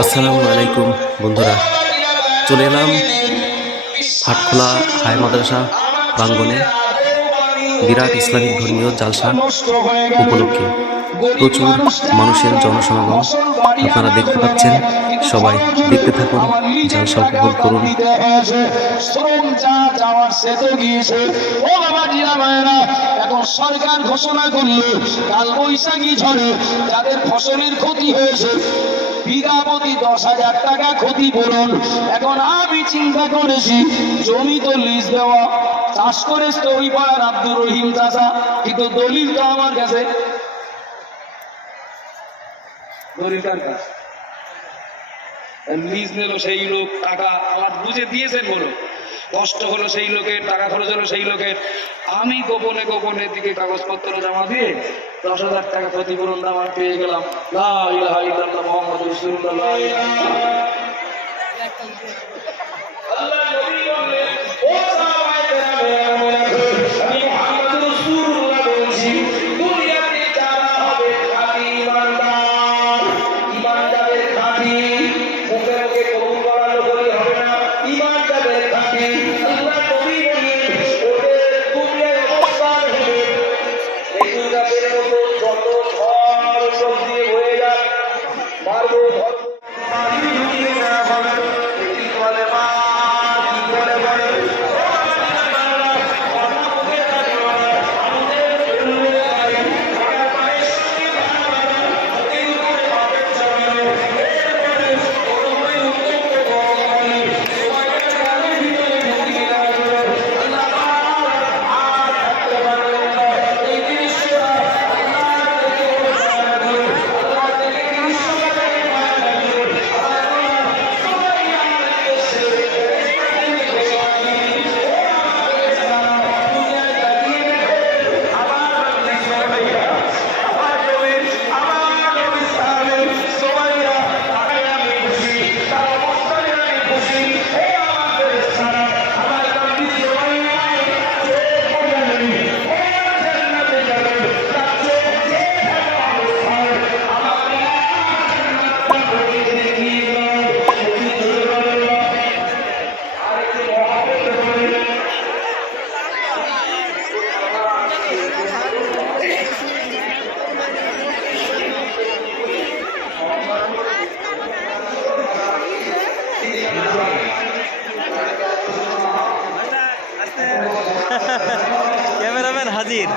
আসসালামু আলাইকুম, বন্ধুরা। চলে এলাম হাটখোলা হাই মাদ্রাসা প্রাঙ্গনে বিরাট ইসলামিক ধর্মীয় জালসা উপলক্ষে প্রচুর মানুষের জনসমাগম আপনারা দেখতে পাচ্ছেন। সবাই দেখতে থাকুন, জালসা উপভোগ করুন। এখন সরকার ঘোষণা করল, কাল বৈশাখী ঝড়ে যাদের ফসলের ক্ষতি হয়েছে বিঘা প্রতি দশ হাজার টাকা ক্ষতিপূরণ এখন আমি চিন্তা করেছি, জমি তো লিজ দেওয়া, চাষ করে তৈরি পাড়ার আব্দুর রহিম চাষা কিন্তু দলিল তো আমার কাছে। কাছে? লিজ নিল সেই লোক, টাকা আমার বুঝে দিয়েছেন বলো। কষ্ট হলো সেই লোকের, টাকা খরচ হলো সেই লোকের। আমি গোপনে গোপনে দিকে কাগজপত্র জমা দিয়ে দশ হাজার টাকা ক্ষতিপূরণ আমার পেয়ে গেলাম। মোহাম্মদ ইলাহা Marvel ক্যামেরাম্যান হাজির